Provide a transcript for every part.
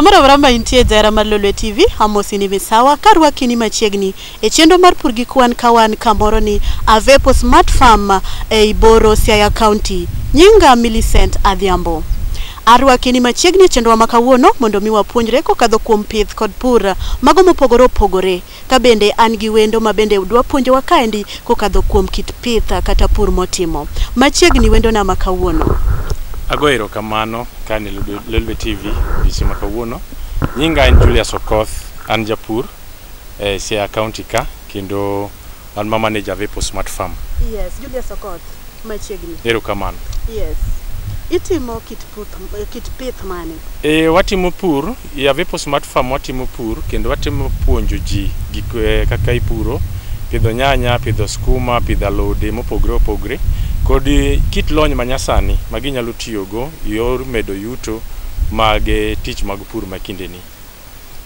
Kamara Vramba intie Zaira Malolwe TV, Amosi ni Misawa, Karwa Kini Machiegni, Echendo mar purgi kwan kawan kamoro ni Avepo Smart Farm Iboro Siaya County, Nyinga Millicent Adhiambo. Arwa Kini Machiegni chenro makawuono mondo mi wapuonjre kokadho kuom pith kod pur mago mopogore opogore. Kabende an gi wendo mabende udwa puonjowa kaendi kokadho kuom kit pith kata pur motimo. Machiegni wendo na makawuono. Agoero kamano kani Lolwe TV bichi makawuono. Nyinga en Julius Okoth, an japur Siaya County ka kendo an manager Avepo Smart Farm. Yes, Julius Okoth, machiegni. Ero kamano. Yes. Itimo kit pith mane? Watimo pur, Avepo Smart Farm watimo pur kendo watimo puonjo ji gik kaka ipuro, pidho nyanya, pidho skuma, pidho alode mopogore opogore. Kodi kit lony manyasani magi nyalo tiyogo yor medo yuto mag tich mag pur makindeni.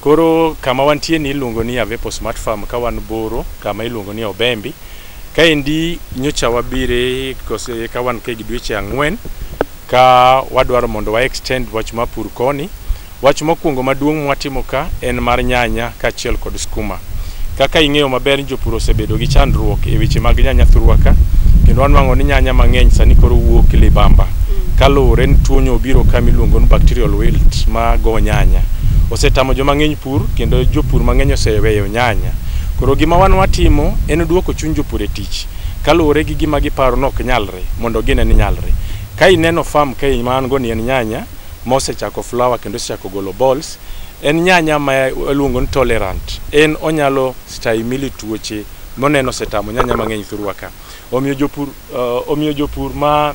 Koro kama wantie ni iluongo ni Avepo Smart Farm ka wan Boro, kama iluongo ni Obembi. Kaendi nyocha wabire kose ka wan ke gidweche 4 ka wadwaro mondo wa extend wach ma pur koni. Wach mokwongo maduong' watimo ka en mar nyanya kaachiel kod skuma. Kaka ing'eyo maber jopur osebedo gi chandruok e weche mag nyanya thurwaka, kendo wanwang'o ni nyanya mang'eny sani koro wuok libamba. Kaluwore ni tuonyo obiro ka miluongo ni bacterial wilt ma go nyanya. Osetamo joma ng'eny pur kendo jopur mang'eny oseweyo nyanya. Koro gima wan watimo en duoko chuny jopur e tich. Kaluwore gi gima giparo nok nyalre mondo gine ni nyalre. Ka ineno farm ka iman go ni en nyanya mosechako flower kendo osechako golo balls, en nyanya ma luongo ni tolerant. En onyalo stahimili tuoche moneno setamo nyanya mang'eny thurwaka. Omiyo jopur ma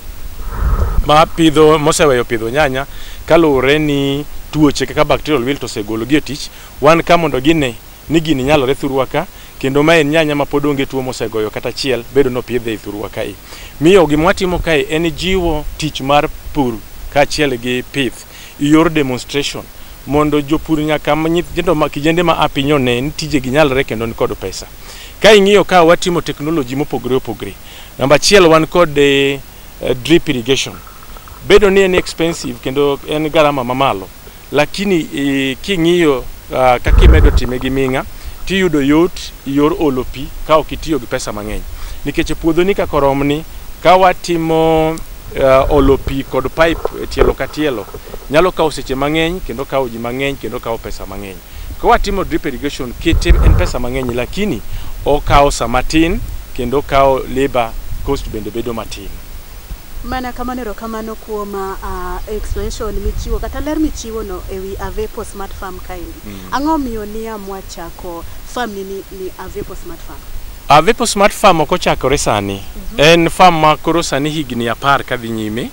pidho moseweyo pidho nyanya kaluwore ni tuoche kaka bacterial wilt osegolo gi e tich, wan ka mondo gine ni gini nyalore thurwaka kendo ma en nyanya ma pod onge tuo mosegoyo kata chiel bedo no pidhe thurwaka e. Miyo gima watimo kae en jiwo tich mar pur kaachiel gi pith yor demonstration mondo jopur nyaka nyithindo ma kijende ma apinyo ne ni tije gi nyalore kendo ni kod pesa. Ka ing'iyo ka watimo technology mopogore opogore. Namba 1 wan kod drip irrigation. Bedo ni en expensive kendo en garama mamalo, lakini king'iyo kaka imedo time gi ming'a tiyudo yot yor olo pi ka ok itiyo gi pesa mang'eny. Nikech puodho ni ka romni ka watimo olo pi kod pipe tielo ka tielo nyalo kawo seche mang'eny kendo kawo ji mang'eny kendo kawo pesa mang'eny. Ka watimo drip irrigation kete en pesa mang'eny, lakini okawo sa matin kendo kawo labor cost bende bedo matin. Mana kamano kuom explanation michiwo kata ler michiwo no ewi Avepo Smart Farm kaendi. Ang'o miyo ni amwa chako farm ni Avepo Smart Farm? Avepo Smart Farm ok ochakore sani. En farm ma koro sani higni 10 kadhi nyime.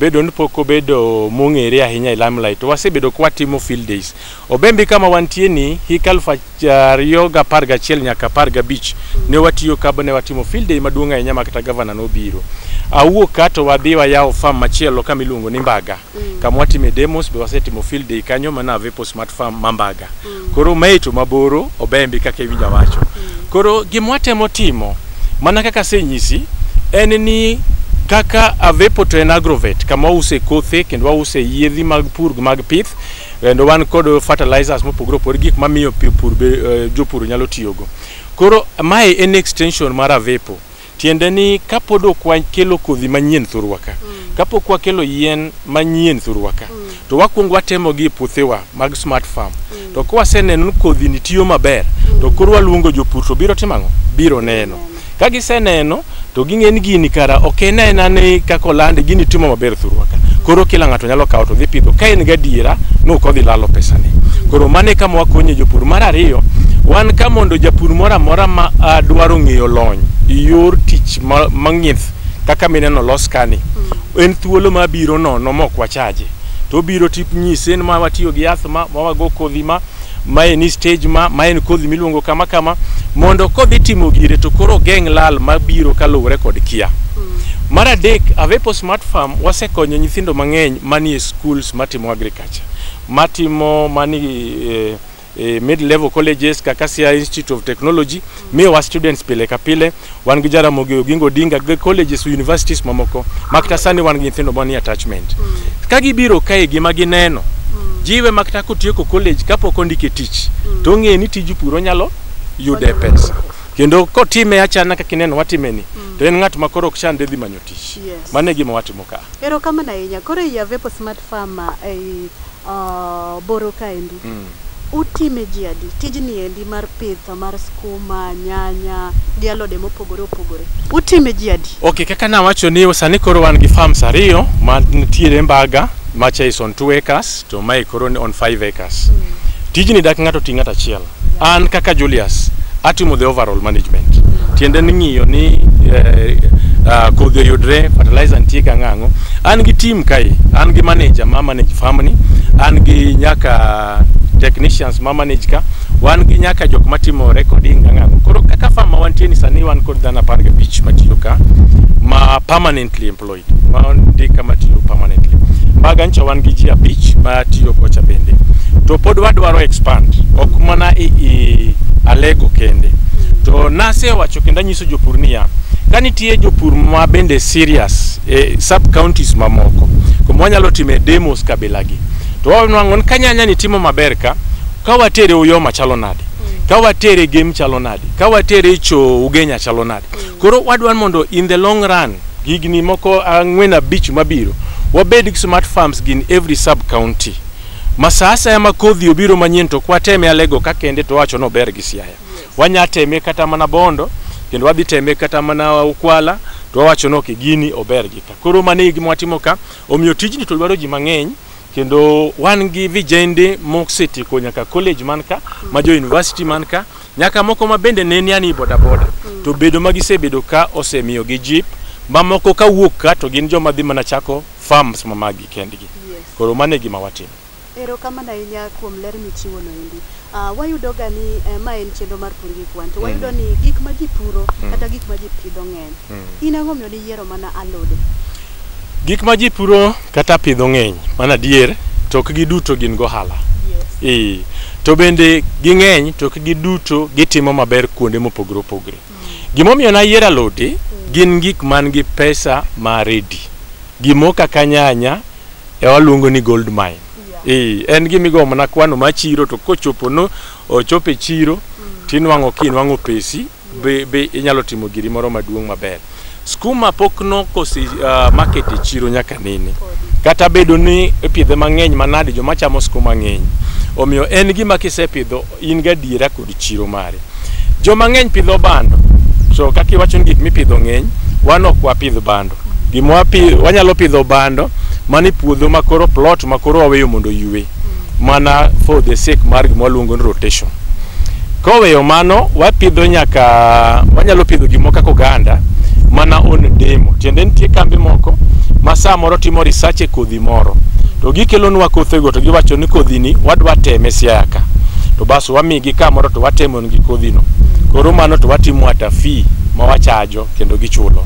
Bedo ni pok obedo mong'ere ahinya e limelight. Wasebedo kwa timo field days. Obembi kama wantie ni hik 2011 nyaka 15 ne watiyo kabo ne watimo field day maduong' ahinya ma kata governor nobiro. Awuok kato wadhi wayawo farm machielo kama iluongo ni Mbaga. Kama watime demos be wasetimo field day kanyo mana Avepo Smart Farm Mbaga. Koro meito maboro Obembi kaka iwinja wacho. Koro gima watemo timo mana kaka senyisi en ni kaka Avepo to en agrovet kama use kothe kendo use yiedhi mag pur mag pith kendo wan kod fertilizers mopogore opogore gik mamiyo pur jopur nyalo tiyogo. Koro mae en extension mar Avepo. Tiende ni kapod ok wakelo kodhi manyien thurwaka, kapok wakelo yien manyien thurwaka, to wakwongo watemo gi puothewa mag Smart Farm. To ka waseneno kodhi ni tiyo maber, to koro waluongo jopur to biro timang'o? Biro neno. Ka giseneno to ging'eni gini kara ok en ni kako lande gini timo maber thurwaka. Koro kila ng'ato nyalo kawo to dhi pidho ka en gadiera no kodhi lalo pesa ne. Koro mane kama wakonyo jopur. Mar ariyo, wan ka mondo japur mora ma dwaro ng'eyo lony yor tich mang'ith kaka mineno los kani. En thuolo mabiro nono mok wachaje. To biro tip nyise ma watiyo gi yath ma wago kodhi ma en stage ma en kodhi miluongo kama mondo kodhi timo gire to koro geng' lal mabiro kaluwore kod kia. Mar adek, Avepo Smart Farm wasekonyo nyithindo mang'eny manie schools matimo agriculture. Matimo mani mid-level colleges kaka Siaya Institute of Technology, miyo wa students pile ka pile, wan gi Jaramogi Oginga Odinga colleges, universities mamoko, makta sani wan gi nyithindo mani attachment. Ka gibiro kae gima gineno, jiwe makata kotieko college kapok ondike tich to ng'e ni tij puro nyalo yude pesa kendo kotime achana kaka ineno watimeni to en ng'at makoro ok chande dhi manyo tich mane gima watimo ka ero kama na inya koro ya Avepo Smart Farm ei boro kaendi utime jiadi tijni endi mar pith mar skuma nyanya gi alode mopogore opogore utime jiadi okay kaka na wacho ni sani koro wan gi farms ariyo ma nitiere Mbaga macha is on 2 acres to mai koro on 5 acres tijni dak ng'ato ting'ata achiel an kaka Julius atimo the overall management tiende ni ng'iyo ni kodhi yudre fertilizer nitie kang'ango an gi team kai an gi manager ma manage farm ni an gi nyaka technicians ma manage ka wan gi nyaka jok matimo recording kang'ango koro kaka farm ma wantie ni sani wan kod dhana 15 matiyo ka ma permanently employed ma ndika matiyo permanently Mbaga ncha wan gi ji 5 matiyo kocha bende to pod wadwaro expand ok mana alego kende to nase wacho kenda nyiso jopur niya kanitie jopur ma bende serious sub counties mamoko kuma wanyalo time demos kabelagi to wanwangon kanyanya ni timo maber ka watere uyo machalo nade ka watere game chalo nade ka watere cho ugenya chalo nade koro wadwan mondo in the long run gigni moko ang'wena beach mabiro wabed gi smart farms gin every sub county masasa ya makodhi obiro manyien to kwateme alego kakende to wacho no ber gi Siaya wanyateme kata mana Bondo kendo wadhi teme kata mana Ukwala to wacho no kigini ober gi ka koro mane gima watimo ka omiyo tijni to dwaro ji mang'eny kendo wan gi vijende mosetiko nyaka college manka majo university manka nyaka moko mabende neni ani boda to bedo magisebedo ka osemiyo gi jeep mamoko ka wuok ka to gin joma dhi mana chako farms mamagi kendgi koro mane gima watimo ero kama na inya kuom ler michiwo no indi wayudo gani ma en chenro mar pur gi kwan to wayudo ni gik ma ji puro kata gik ma ji pidho ng'eny ina ng'omiyo ni yiero mana alode gik ma ji puro kata pidho ng'eny mana dier to ok giduto gin gohala to bende ging'eny to ok giduto gitimo maber kuonde mopogore opogore gimomiyo na yiero alode gin gik man gi pesa ma ready gimo kaka nyanya waluongo ni gold mine en gimigo mana kwano ma chiro to kochopo no ochope chiro tinwango kinwango pesi be inyalo timo giri moro maduong' maber skuma pokno kosi market e chiro nyaka nini kata bedo ni pidhe mang'eny manade joma chamo skuma ng'eny omiyo en gima kisepidho in ga diera kod chiro mare joma ng'eny pidho bando so kaki wacho ni gik mipidho ng'eny wan ok wapidh bando gima wanyalo pidho bando mani puodho makoro plot makoro waweyo mondo yue mana for the sake mar gima waluongo ni rotation koweyo mano wapidho nyaka wanyalo pidho gimo kaka oganda mana on demo tiende nitie kambi moko ma samoro timo research e kodhi moro to gikelonwa kothego to giwacho ni kodhini wadwa teme Siaya ka to bas wamigi kamoro to watemo gi kodhino koro mano to watimo ata fee ma wachajo kendo gichulo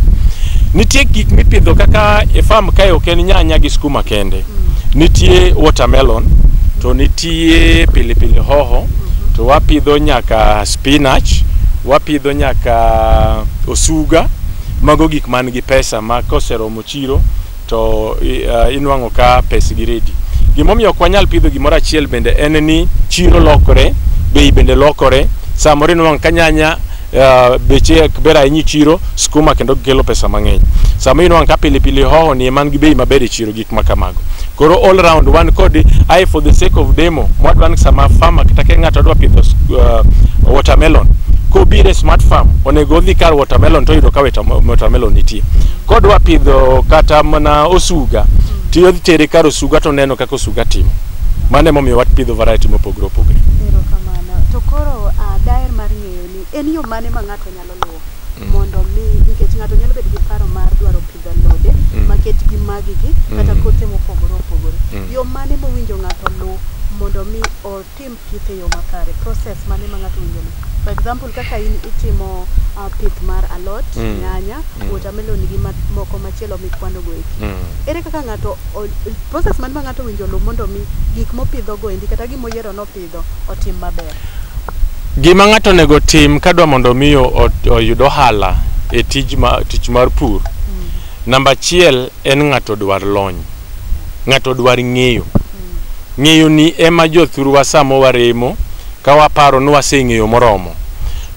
nitie gik mipidho kaka e farm kae ok en nyanya gi skuma kende nitie watermelon to nitie pilipili hoho to wapidho nyaka spinach wapidho nyaka osuga mago gik man gi pesa ma koseromo chiro to inwango ka pesa gi ready gimomiyo ok wanyal pidho gimoro achiel bende en ni chiro lokore bei bende lokore samoro inwango ka nyanya beche bera inyi chiro skuma kendo kelo pesa mang'eny sama inwango ka pilipili hoho ni man gi bei maber e chiro gik makamago koro all round one kod I for the sake of demo mwadwan sama farmer kata ng'ato dwa pidho watermelon ko bire smart farm onego dhi kar watermelon to yudo ka watermelon nitie kodwa pidho kata mana osuga tiyo tere kar osuga to neno kaka osuga timo mane momiyo wat pidho variety mopogore opogore ero kamano to koro daer mar ng'eyo ni en yo mane ma ng'ato nyalo luwo mondo mi nikech ng'ato nyalo bedo gi paro mar dwaro pidho alode maket gi magi gi kata kothe mopogore opogore yo mane mowinjo ng'ato luwo mondo mi otim pith e yo makare process mane ma ng'ato winjo ni for example kaka in itimo pith mar alot nyanya watermelon gi moko machielo mikwano go eki ere kaka ng'ato process mane ma ng'ato winjo luwo mondo mi gik mopidho go endi kata gimo yiero no pidho otim maber gima ng'ato nego tim kadwa mondo miyo oyud ohala e tich mar pur namba 1 en ng'ato dwar lony ng'ato dwar ng'eyo ng'eyo ni ema jothurwa samo waremo ka waparo ni waseng'eyo moromo.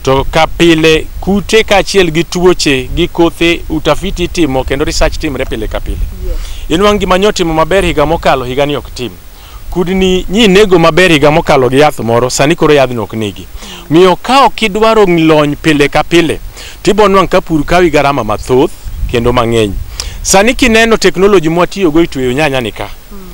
To ka pile kute kaachiel gi tuoche gi kothe utafiti timo kendo research timre pile ka pile. Inwang' gima nyotimo maber higa mokalo higa ni ok tim. Kudni nyi nego maber higa mokalo gi yath moro sani koro yadhno ok negi. Miyo ka ok idwaro lony pile ka pile tibo nwang' ka pur kawi garama mathoth kendo mang'eny. Sani kineno teknoloji mwatiyo go itweyo nyanya ni ka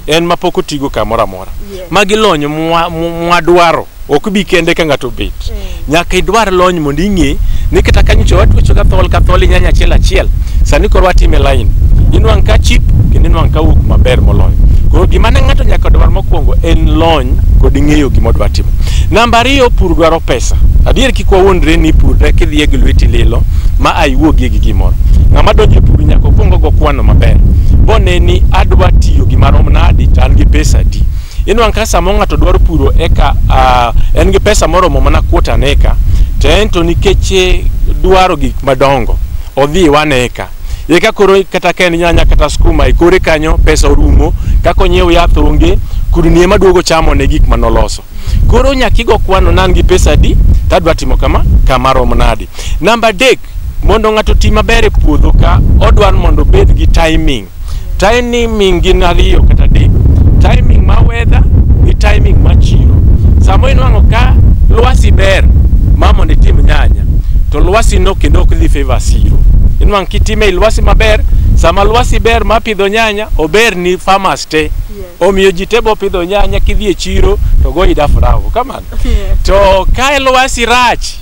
en mapok otigo kamoro amora. Magi lony mwadwaro ok bi kende ka ng'ato bet. Nyaka idwar lony mondo ing'e ni kata kanyo watwecho ka thol nyanya achiel sani koro watime line. Inwang' ka chip kendo inwang' ka wuok maber moloyo. Koro gima ne ng'ato nyaka dwar mokwongo en lony kod ng'eyo gima odwa timo. Namba 2, pur dwaro pesa. Adier kik wawuondre ni pur tek idhi gi lweti lilo ma aiwuogie gi gimoro. Ng'ama donjo pur nyaka okwongo go kwano maber. Bone ni adwa tiyo gimarom nadi to an gi pesa di. Inwang' ka samo ng'ato dwaro puro eka en gi pesa moromo mana kwota an eka to ento nikech dwaro gik madongo odhi 1 eka. Eka koro kata ka en nyanya kata skuma ikore kanyo pesa orumo kako nyiew yath onge kudni ema duogo chamo ne gik manoloso. Koro nyakigo kwano nan gi pesa di tadwa timo kama rom nadi. Namba 3, mondo ng'ato ti maber e puodho ka odwan mondo bed gi timing. Timing gin 2 kata 3. Timing ma weather gi timing ma chiro. Samo inwang'o ka lwasi ber ma mondo itim nyanya to lwasi no kendo ok dhi favor siro. Inwang' kitime lwasi maber sama lwasi ber ma pidho nyanya ober ni farmers te. Omiyo ji tebo pidho nyanya kidhi e chiro to go idafravo kamano. To ka lwasi rach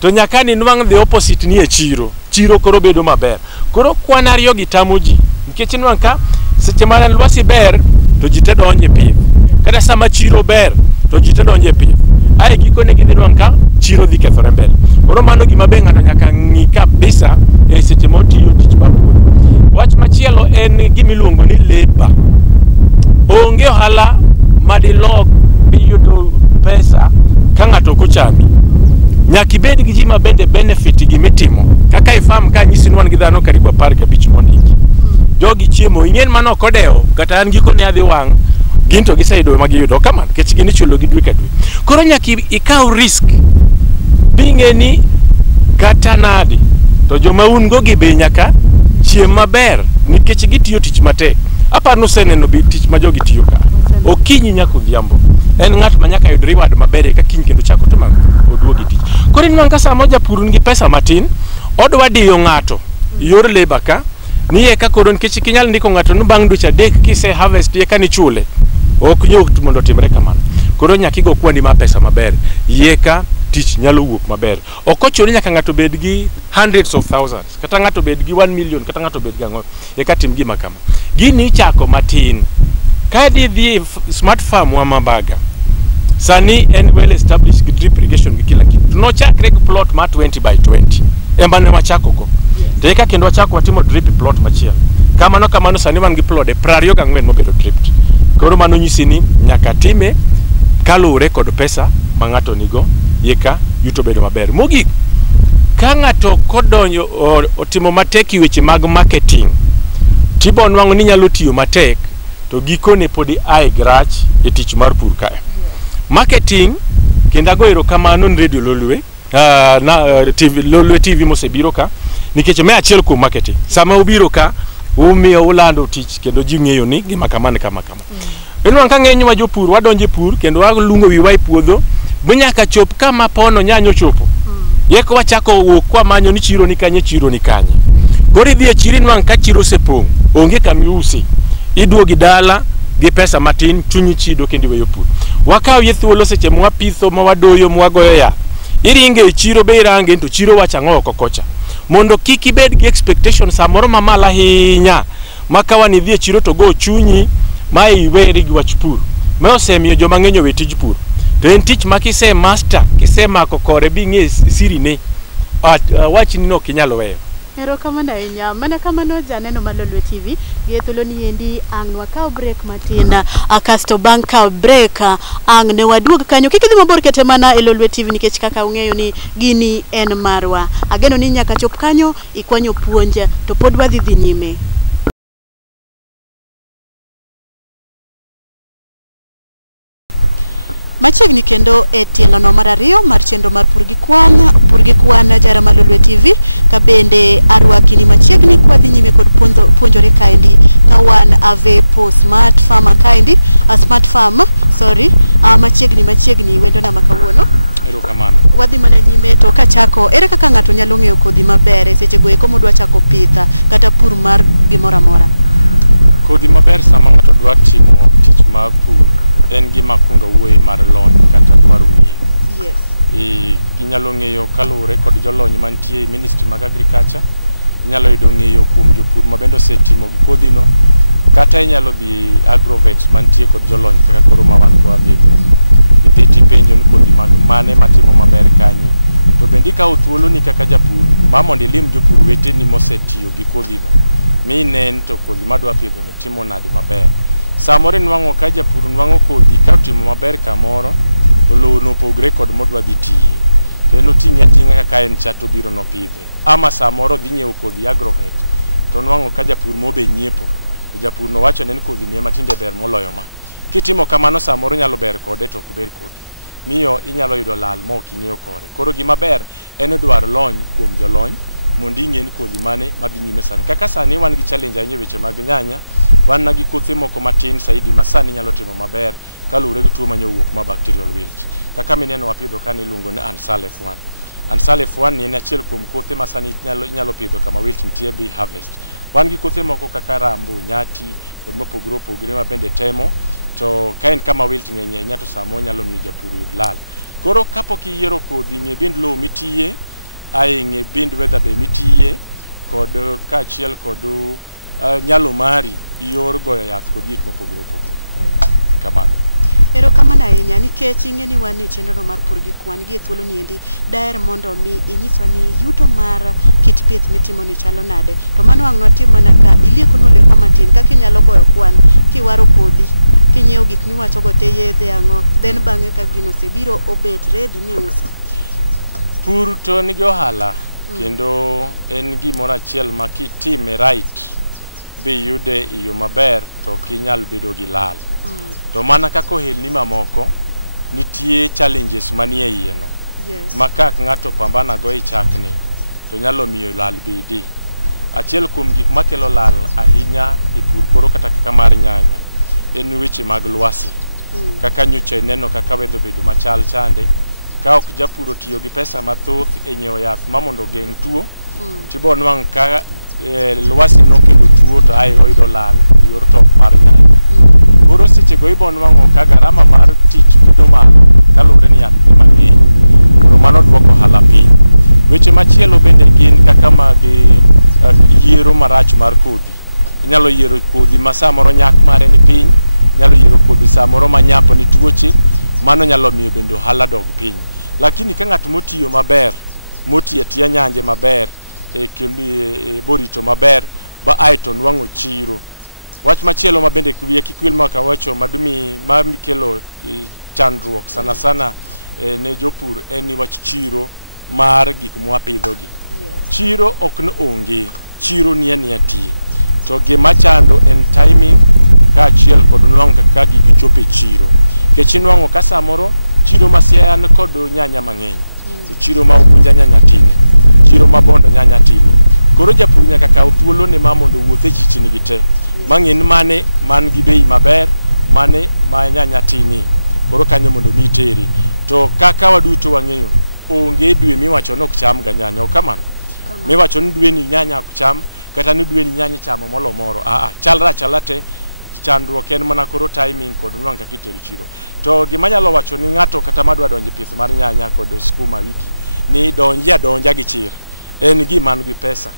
to nyaka ni nwang' the opposite ni e chiro. Chiro koro bedo maber. Koro kwan 2 gi tamo ji. Nikech inwang' ka seche ma lwasi ber to ji te donje pith. Kada sama chiro ber to ji te donje pith. Ai gikone gidhi nwang' ka chiro dhi kethore mbele. Koro mano gima be ng'ato nyaka ng'i kabisa e seche motiyo tich mar pur. Wach machielo en gimiluongo ni labor. Onge ohala madilog biyudo pesa ka ng'ato ok ochami. Nyaka ibed gi ji ma bende benefit gimitimo. Kaka ifam ka nyisi nwan gi dhano karibu 15 mondiki. Jogi chiemo ing'en mano ok odewo kata an gikone adhi wang' ginto giseyudo ma giyudo kamano kech gini chulo gi dwe ka dwe. Koro nyaka ikaw risk bing'e ni kata nadi to joma un go gi be nyaka chiem maber nikech gitiyo tich matek. Aparo noseneno bi tich ma jogi tiyo ka. Okinyi nyaka odhiambo. En ng'at ma nyaka yud reward maber ka kiny kendo chako to oduogi tich. Koro inwang' ka samo japur nigi pesa matin odwa diyo ng'ato yor labor ka ni eka koro nikech kinyal ndiko ng'ato no bang' dweche 3 kise harvest eka ni chule. Ok nyot mondo timre kamano. Koro nyaka igo kwandi ma pesa maber. Yeka tich nyalo wuok maber. Ok ochuno nyaka ng'ato bed gi hundreds of thousands kata ng'ato bed gi 1 million kata ng'ato bed gi ang'o eka tim gima kama. Gini chako matin. Ka dhi smart farm wa Mabaga sani en well established with drip irrigation gi kila kitu. No chakre gi plot ma 20 by 20. Emba ne wachako go. To eka kendo wachako watimo drip plot machielo. Kamano sani wan gi plot 24 mobedo dripped. Koro mano nyisi ni nyaka time kalure kod pesa ma ng'ato nigo yeka yuto bedo maber. Mogik ka ng'ato kodonjo otimo matek weche mag marketing tibo nwang'o ni nyalo tiyo matek to gikone podi ai grach e tich mar pur kae. Marketing kendo ago erokamano ni Radio Lolwe Lolwe TV mosebiro ka nikech me achiel kuom marketing. Sama ubiro ka umiyo ulando tich kendo ji ng'eyo ni gima kamane kama. Enwang' ka ng'eny wa jopur wadonje pur kendo walungo wiwa e puodho nyaka chop kama pono nyanyo chopo. Yeko wachako wuok kwa manyo ni chiro ni kanye. Koro idhi e chiro nwang' ka chiro osepong' onge kamiusi. Iduogi dala gi pesa matin chunyi chido kendo weyo pur. Wakaw yethuolo seche mwapitho mwadoyo mwagoyo ya. Iringe e chiro be irange to chiro wachang'o oko kocha. Mondo kik ibed gi expectation samoro mamala hinya makawa ni dhi e chiro to go chunyi ma iweri gi wach pur. Ma osemiyo joma ng'eny we tij pur. To en tich ma kise master kisemako kore bing'e siri ne wach ni no kinyalo weyo. Erokamano ahinya. Mana kamano janeno mar Lolwe TV gi thuolo ni endi ang' wakaw break matin kasto bang' kaw break ang' ne waduog kanyo kik idhi mabor kete mana e Lolwe TV nikech kaka ung'eyo ni gini en marwa. Ageno ni nyaka chop kanyo ikwanyo puonj to pod wadhi nyime. Machiegni kendo e tielo no mar ariyo mar chenro mar pur gi kwan Jara Malolwe TV ka bende arwakini machiegni kwa dhi nyime kod puonjore kaendi ka wan Avepo Smart Farm kaendi Smart Farm machiegni wendo na makawuono. Erokamano. Wadhi mana nyime to kachako ere kaka ng'ato nyalo ng'eyo kodhi maber e seche go eko modwa chako pitha kata pur mar gimoro amora. Kodhi maber sama ng'ato dwa timo tich mar pur en gima kunga wuoye mar lony kata dwaro ng'eyo. Yes. Inyalo ng'eyo kaluwore kod jolony mantie e Ministry mag Agriculture, inyalo yudo ng'eyo kuom jopur mabende osetimo gi kodhi no, kata inyalo dhi agrovet mantie kod jolony kaka koro ma wan go Avepo. Idhi tipenjo ni kodhi mane matimo maber kanyi, to bende ikawo thuolo ni kaka japur ma mondo ilim jopur weteni mosetiyo gi kodhi no, mi nen to kodhi madwa pidho no timo nade maber. Samoro nwang'o ka japur nwang'o kodhi ka timo maber kamoro to lowo no pogre kod modwa dhi tiye, to en oting'e ating'a kaka en cha to biro no pidhe, ama samoro dhi nyiewo kodhi agrovet to nwang'o ka japur mobe nyiepo to japur no wacho ne kodhi ni ema tinde ber moloyo ma. Kitimo kamano samoro nyalo ber kode to ok ber kodi, miyo inyalo yudo lal ma ok ing'eyo kore. Koro gima ber en dwaro lony kuom jolony mondo ing'e ni kodhi mane madhi nyime sani. Kaka sani wan gi challenge ahinya weche mag nyanya, wan gi kothe moko matin saidi ma sani nyalo timo maber kaluwore gi tuo manyowuok ma bacterial wilt. Kaka mineno wapidho kan iluongo ni Ansalef 1. Ansalef 1 ni en achiel kuom kothe ma sani inyalo pidho kama wilt nitie bi harvest. Wan gi kothe moko kaka Rambo, Nyati kod mopogore opogore ma bende temo, to ka en kama wilt ng'eny ahinya to samo nyalo miyo japur yud lal. Koro kapok iyiero kodhi, ng'e bind lowo mitiye, ng'e bind weather be mitiye, kod kaachiel kod nyalo mari yor goyo yath kod gik mopogore opogore. Kamano. Erokamano ahinya nikech ing'e ni wan e chenro mar pur gi kwan gi thuolo ni endi daher mondo mi inyiswa ni yuto mar kit pith mitimo ni chalo nade, to mano wang' notim mana ka iliekonwa leka matin kaka inyalo goyo kwan kiwaro kodhi kinyiewo gik miwacho go te yedhe ang'o, then bang'e ka gino osebiro obet ready miusi. Pur to nigi ohala kendo en gimoro achiel ma kitime right bi yude iyo maber to kinyal bedo gi lal. To mana kaka ohelni mamoko nitie challenges manie iye no. Yes. Ma kaka ng'ato pambana go e chakni to nyalo miyo lal bedi. Achiel kuom gik makelo lal ahinya e pur koro kata kaka mar nyanya en weche mag lwasi. Kaka nyocha neno kaka wedho bedo machal chande, ka ok japur otiyo gi pesa mathoth e nyiewo yath ma mondo geng' tuo, tibo nwang' ka lwasi no kelo tuo to ai oyudo lal yor top mar nyanya. Koro seche go ibo nwang'o ka garama mar tich bedo malo kaluwore ni yath ni mang'eny, koro mano duoko ohala piny. Weche machielo bende gin kaka mag yiero marach mar kodhi. Inyalo yiero kodhi ma samoro nyak mare ni piny, inyalo yiero kodhi samoro ma nyapo ni tuoche, mano nyalo miyo bende ohala dog piny. Lakini ka ng'at motiyo maber, motiyo atiya nyanje maber, borito maber, ba aito nwang'o chiro. Wach machielo ma bende wiye kikwil maka wacho madumi ma kelo chandruok sana sana ne jopur en ni wach chiro mar gik mwapidho gi. Chiro ok no onge, chiro ni tie. To gima chando en timing kaachiel kod nwang'o kaka gigi chope chiro. Kech nwang'o ka samoro chiro ma Siaya ni kod nyanya mang'eny, to chiro ma Ugunja nyanya tine, chiro ma Bondo nyanya tine. Koro japur nyaka kaw thuolo ne ma mondo wuothe chichni gi te, mang'en mane man gi bei maber, mane ma nyanya tini, koro kanyo mondo mi teri. To kaka waduto wang'eyo, onge dwe miwacho nok cham ga nyanya, o kamano. Miwacho ni dwe ni nyanya ok cham, kata ni dwe ni nyanya chamo molo moro, chalra chalate, chandruok en mana koro timing kod nwang' kaka itero chiro. To gima nyalo wacho ni ng'ato kata madwa donje pith mar nyanya kod skuma wiki, ni donja gi chir, en gima man gi pesa,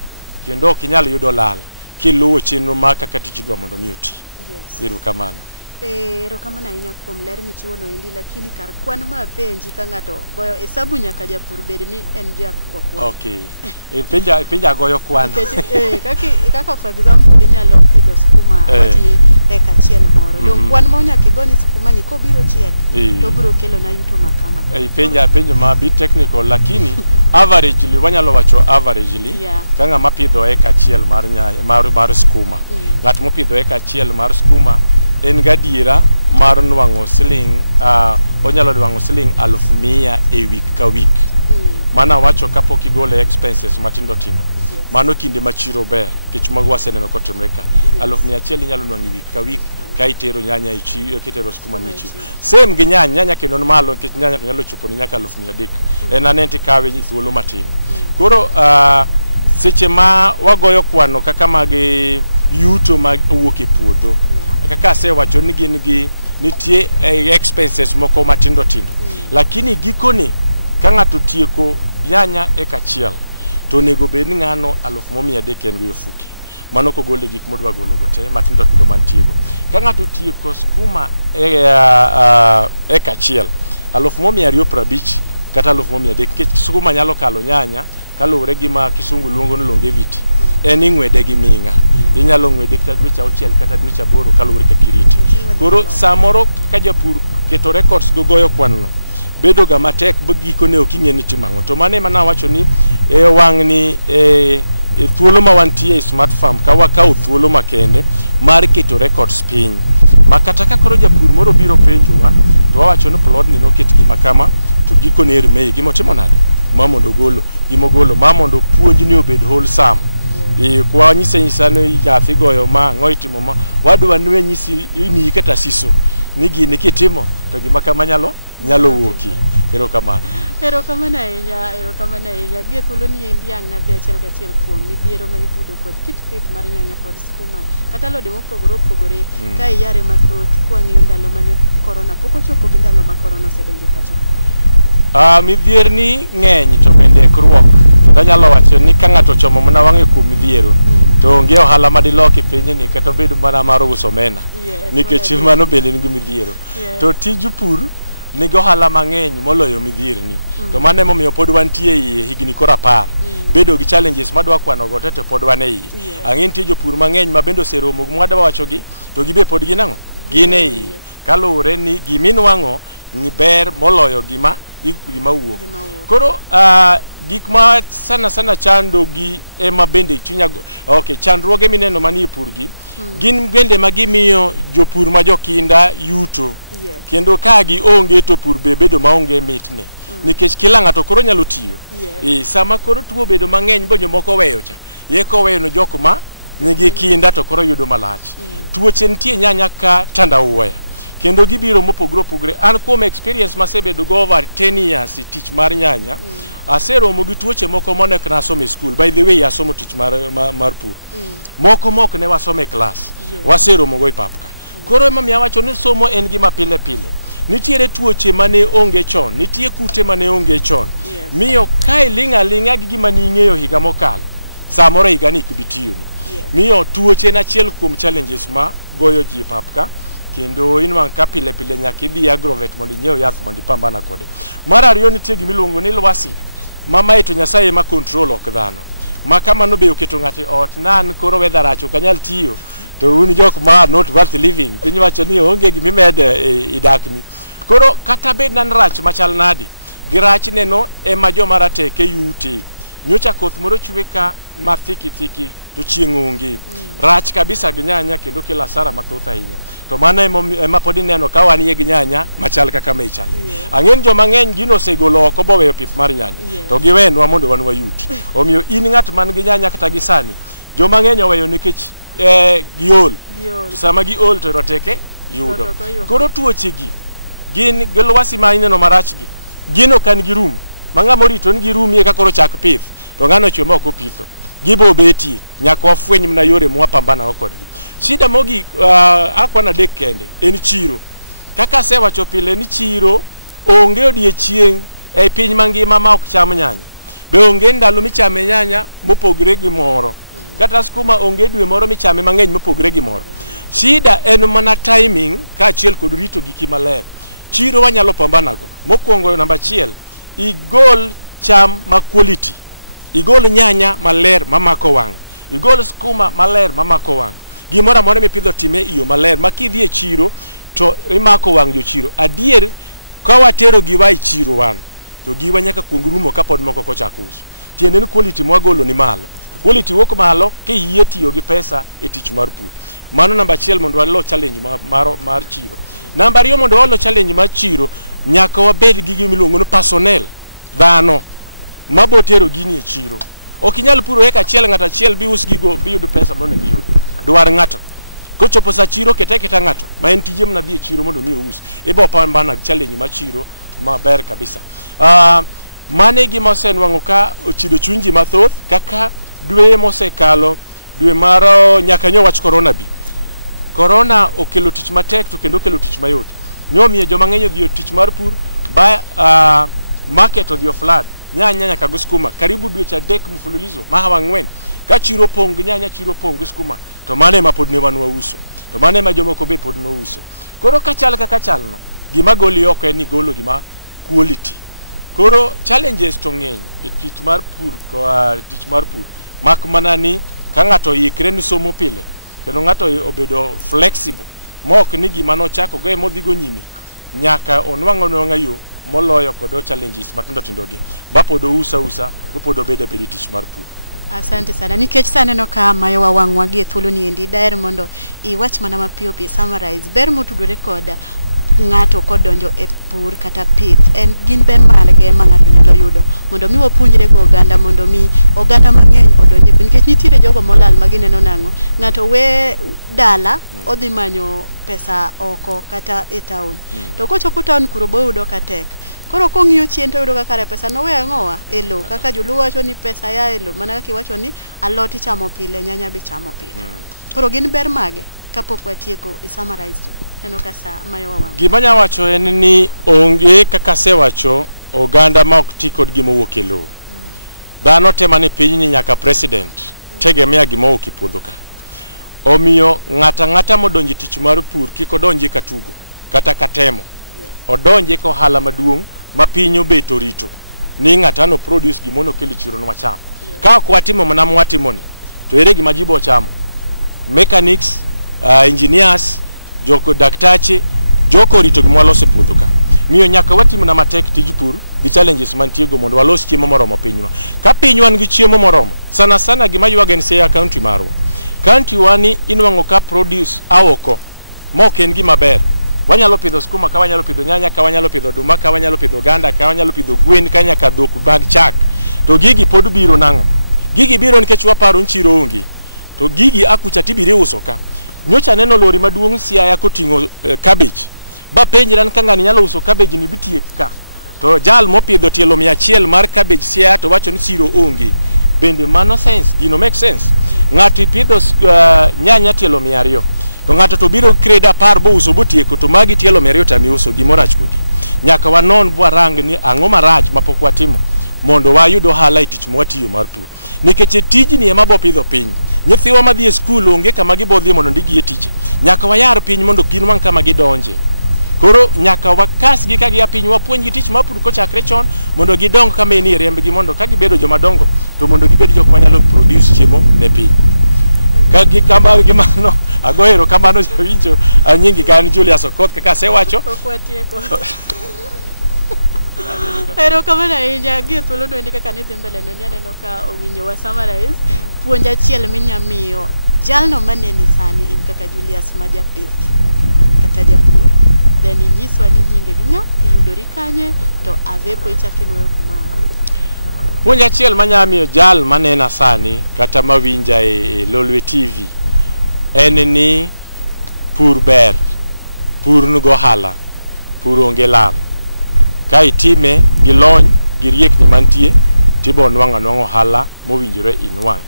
kendo ok inyal yudo lal kiluwo chenro ma kaka tich dwa mondo mi oti. Erokamano. Erokamano ahinya kuom ler michiwo no endi, lakini kar kwan ma penji ka ng'ato goyo hesabu nyaka japur bed ni en jago kwan. Okay. Penja goyo kwan. Kaka for example inyalo pidho skuma watni eka achiel moro. Dong kwan mo nyaka igoni skuma ni kobiro chiek to biro kelo na yuto makama. Penjo ma bit technical lakini averagely wanyalo wacho averagely ka ng'ama pidho eka achiel mar nyanya mar skuma. Ng'at mopidho eka achiel mar skuma en gadiera mar nwang'o siling onyalo nwang'o siling 1,100 e week ka week. Mana wacho kapok igole expenses matindo tindo. Mano kinde machiro ber kech mago waseneno kotimre ka. 1,100 inyalo nwang'o week ka week ka itero nyanya e chiro, kitero skuma ni chiro. Same gi nyanya kendo malo kech nyanya nyalo chopo ni nyaka 300. En anenti kawe thuolo matin. Koro seche ma wagoyo kwano kaka magi yuto mag wuok e puodho. Kaka asewacho ni gin gi nitie expenses moko matindo tindo. Lakini gikoni ka ng'ato tieko nyanya ekachiel to nego bed ni ng'ano 1,300 en go yofuki. Mano ko gole gik modwa golo go te matindo tindo mantiego. Ka ng'ato tieko skuma ekachiel 1,250 kata 1,300 kech skuma nyalo kalo nyanya kaluwore gi ma kisungu luongo ni longevity. En ing'wede gi minga. Inyalo ng'wede kata dweche 6 kata dweche 8 kaluwore ka kiriti. Koro samoro ka japur keto records goyo kwanno bedo ga matek bugiko ne oking'e ni timango. To mane mana wacho ni wang'ni thuolo ma wantie Smart Farm ka wakao thuolo makende mar keto records piny. Makata ka koro japur moro biro penjowa to wawacho ni plot ni noket gima kama to giko ne ermei gimo timo nade mamondo golo gimogolo mamondo puonj ni obed wholesome. Kwa nyisa ni yathi goyo ma ngoitimo ma wadwa nwe nyisi imi kata siso ni gini kitimo to gima kama nyalo wuoki. Erokamano ahinya gie thuolo ni endi ang' na dhi achiel kachiel kuom midhiero ma itudo kod kit pith mar nyanya kod skuma kata alode mopogore opogore ka iyare mathoth kwang'iyo ndalo mane corona pok ochopo gi ndalo ma corona osedonjo e pacho ka. Midhier ni ng'eny to bende ekruok. Kendo anyalo wacho ni ka ng'ato chomo mana wang'e kuom midhiero to onge ohala madiloki piny ni kata bedo mana mar uso omena nikech mano bende nigi midhiero. To tij pur nigo ohala mang'eny moloyo midhier ni. To mano emomiyo pod wantie e higni kora 10. Bedo gi challenges madwa kwano go tete pod wan e iye. Ang'e nitie jopur mang'eny ma bende oseromo mwadwa wachogi to gibe pod ginang'o gin e iye. Kaluwore ni giminwang'o ni ber moloyo gima wuok. Koro gik ma sana chando gi ema bende chunya chandruoge mineno manie pur gi gin bende magimiyo jopur ma jokinda yuto. Kendo ka gi onge to pur be bedo maonge mitne nikech kila ng'ato koro nyalo tiyo. Sama koro tuo bedo mang'eny bo jomoko weyo cha yeko weyo no jok ma nigi kinda to koro yudo malach. Tuoche nitie nyanya ka tandawuoya kendo gibiro mopogore opogore. An kuom experience masebedo go over 10 years tich mar nyanya aseromo gi tuoche moko monek na asomo e school. By the way asomo tich mar pur moko ne wasomo e class waseromo go e papka. Koro ema miya wacho ni somo en gima pile pile. Nitiere tuoche mane onge chon, nitie kute mane onge chon. Miyo kai ling'a gi gima ni ng'eyo higa mokalo samoro higa ni kubitiyo ni. Miyo tuoche na achiel kuom challenges ma goyo ji e papka. Kendo inwang' ka pile nyaka idhi agrovet mondo inyiew yath mondo ipambana kode. Mar ariyo nitie gimiluongo ni lwasi mama to Nyasaye ma control ok dhano. Ma kamano be oketo ng'ato ot nan koro weather rach ok anyal tiyo to un jok ma not worth living. Piny wacho ni onge gimimede idakni. Koro kata bed nan rach machal nadi gi rach neno ema joma rateke yute. Nyocha koth moro chwe ka mathiki to chieng' onge. Rach kabisa gi nyanya kendo kelo asara mathoth ahinya. To mano ema pod ineno ka wanie gi nyanya machal kaka mechal. Ang'en joma ng'eny gino osegolo oko boweyo pith mar nyanya to giwenwa mondo wan wayut. Omiyo in ng'at man gi nyanya kata gi sani joma ng'eny oweyo nikech giol. To sama giol to roteke yudo. Koro tuoche gi gin gelwasi ma ineno marach gi gino kan gi rum. Mang'a morito ni gi rum ye ka koro chak pith to ng'ano chwe ma ok opitho. Gibo beti nyaka wafweny mna yore mwapambana kodgi. Shida mogi akwana dek kende en chiro. Kaka sewacho pile ni chiro onge odiechieng' e piny mangima ma ok cham nyanya. Be onge ndalo michame nyanya mopogre gi moro. Kata skuma onge dwe moro michame mang'eny mopogre gi moro. Shida en mana timing ka achiel kod rito giki maler. Chiro wanyalo pambana go. Mokwongo namba 1 igol cham ma quality. Igol nyanya maler mamako wang'. Igol skuma maler mamako wang'. Gimora mora mipidho time iyo maler makidhi e chiro to imako wang' jochiro. Adier ka watero giwa e chiro wan to giwa nyaka kuong rumo kapod moko kochako uso. Tiende ni quality mwagolo ni malo. To quality wuok malo ke yie tiyo gi pesa e tich mar pur. Mano namba achiel mondo walo challenge mar chiro. Namba ariyo mondo walo challenge mar chiro nyaka wabed gi gima iluongo ni personnel, dhano mabotero gini e chiro. Ok inyal puro eka achiel ng'ato achiel bi us gigo bi yud pesa mondo giyud. Dwar ng'ato kochopo sa chiro keta ng'ato ma en tije mna dhi e chiro mondo mi us. Ibo pambana challenge mar chiro maber kabisa. Mane gima osenwang'o ka ochido chunji mathoth kaka dwe mosekalo, dwe mar nyaka nyo wach corona bi. Corona okelo tich matek to kendo okelo tich mayot. Nyomiyo joma ng'eny odhi tich mar pur ba market odhi flood. Nyanya kago skuma karibu dweche 3 mfululizo mahawa 4 ka chiro pong nyanya chiro pong skuma to mane ma pod ne wan wauso to mane ma jomoko be pod no uso. Koro kachal kaka chalno gima goli oko en ni golo gima quality. Koro challenges to ng'eny e tich mar pur mak mana ni ka ng'ato yikre ni somo pile kendo ng'ato obedo flexible mok ni gima no chako go modhi go nyime nyaka onwang'o yo moloyo kodo challenges matindo gi bapodo usa bapodo bede tich mar pur. Asante sana nikech sana no ka mayo wawang'wa gi thuolo ni endi daer mondo iwach mana mapiyo summarize ber motudore koda ng'ato kodonjo e pur kata pith en gin ber marge ma ng'ato nyalo yudo mondo mi wapuonjre go oganda mondo mi oganda mang'eny odonje nikech nitiere jogo molal magineno nang'o ng'ato we dala odhi manyo pesa oko kata e town to kochopo town kuro bo yudo ka tek. Koro kong'iyo chien to yudo kaka pesa no we ang'owa elo kaka joluo wacho ni pesa ya elo mana kaka iwacho ni alot ichamo pile nyanya be chamo pile. Koro gin ber mage kapok watieko summarize to neno kasa mayo wawang. Gima nya wacho en ni onge kaka sewacho oganda ma ok ti kod gima wuok e lowo. Dhano tema ni piny ni nyaka president tegemea gima wuok e puodho ka. Omiyo ng'ata modonjo tich mar pur kik odonji ka tugo kata katemo. Odonje ko hala maduong' ma piny obeto rito ni ng'ata no produce gimono kelo chiro no wacham. Ka ok watimo mana mwatimoni to ere gima jibo chamo. Mechanics, engineers, joko daktache, joko rito gima walose puodho ka. Miyo nyaka watimo na matek tij pur gi challenges mantie go mondo walos chiemo moromo pinywa. Ka pinywa ngi chiemo moromo, sana gima yuaga en Siaya county marwa. County wani inwang'o ka produce aoko mok en gima ber. Wanyalo pidho skuma ka wanyalo pidho nyanya ka wanyalo pidho oduma ka wanyalo pidho ganda ka wanyalo pidho gwen ka nyaka dhok mag chak. To gigi pod biro nang'o? Gigi biro nikech waparo nchiro onge. To gigi akucha tibire uso ka. Nyocha neno lori maduong' Siaya koting'o cabbage. Ba penjran ka ng'ani nyalo uso cabbage ni bitie ka. To jal mopidho tielo 100 mar cabbage Siaya to wacho ni siro onge. Bende mano sense, gino make sense. Ng'ato pidho nyanya tielo 200. To ng'ato to biro kreda par bo uso botieko to magi tielo 200 tami uso gimorach kodi. Nyaka wanon bwarang ni ang'o marach mapok watimo mondo wayudo hala e tich mwatiyo mar pur. Nikech tijni ema bo pidho piny. Nyithiwa madhi e skul onge kama gibodhi mondo ndigi e tich. Nyaka wayar piny mondo ginwang' kama gidonje. Koro nyaka wakas gi kagi piny wapuonj gi tich mar pur kochakre chon mondo gidong kama enie riembgi mondo ka gibedo joma dongo to mondo gibed jok manyalo produce chiemo ne piny. Kagi kama gimano agoero kamano jawinjo anyingi kan Julius Okoth kaka sewacho okwatieko. Pero kamana inja gi thuolo no ndika kan idhi mbele no neno ka owinjo wa summarize puonj achiel minyamiyo jalno maneni sani in kaka Julius majapith kata japur. Then inyiswa ni nyinge gi ng'a iyudori kanye to avepo ichakinweyo kuma. Puonj achiel manyamiyo jal manena sani kata mawinja e Lolwe TV en ni pur ber, pur nugo hala, pur onge lal. Ka itime gi lony gi riekni mantie tibo nwang'o hala mowinjore inwang'.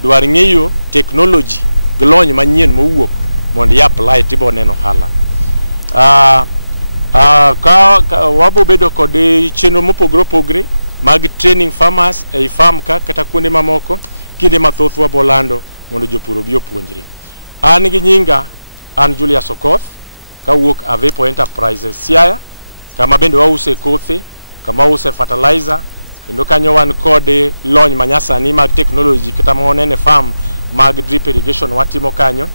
Dwar ng'eyo technology gi lony manyien mowuok mondo i-apply tibo neno hala. Ka wabo bedo kod chenro mopogre opogre mag training farmers e farm ka kata kuonde mamoko kinde mathoth wabolando mondo jopur obi opuonjre. An gi nyinga an Julius Okoth kawuok Avepo Enterprises Siaya kama bende wause kothe kama wause fertilizer kendo kanyo wan kod lony manyasani mag technology kata monene farm mag drip irrigation watimo kanyo.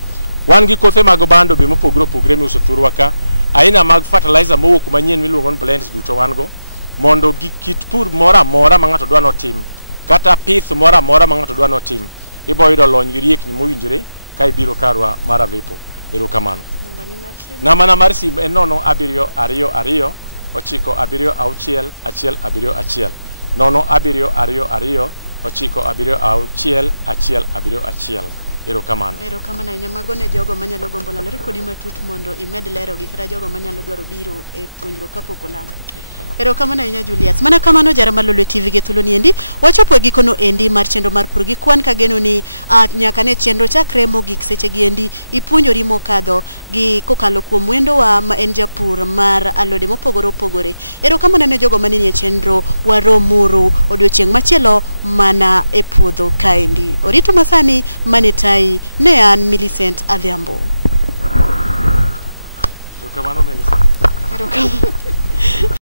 Wan gi kothe mag bando be mopogre opogre miuso thurwa ka aina mag fertilizer mowuok manyien miluongo ni blends duto wan go mondo gi kit pur mora ma ng'ato dwano tim kata pith mora ma ng'ato dwano tim ibo yudo lony gi riekni mowinjore ka ibiro karwa mar Avepo. Erokamano. Namba mar sim en 07222 976 171 07222 976 171. Erokamano. Erokamano ahinya. Mago ne jogo manyalo gombo lalore kodi matut mondo imed lero gi kata jogo manyalo dwaro biro e puonjruok kapok olando. Erokamano ahinya Julius. Mana kamano jara Malolwe TV ge thuolo ni endi wachopo e gikono endi mar chenro mar pur gi kwan ka geno ni nyaka ne chenro chakre mogik seche gi endi ipuonjori mokadho gi kokalo kuom wendowa ma en japur mar alode mopogore opogore. Erokamano ne jogo manenie chenro waromuru odiochieng' machielo mana e puodho kaendi. Orito masani manitai ne an Millicent Adhiambo. Erokamano Millicent. Erokamano.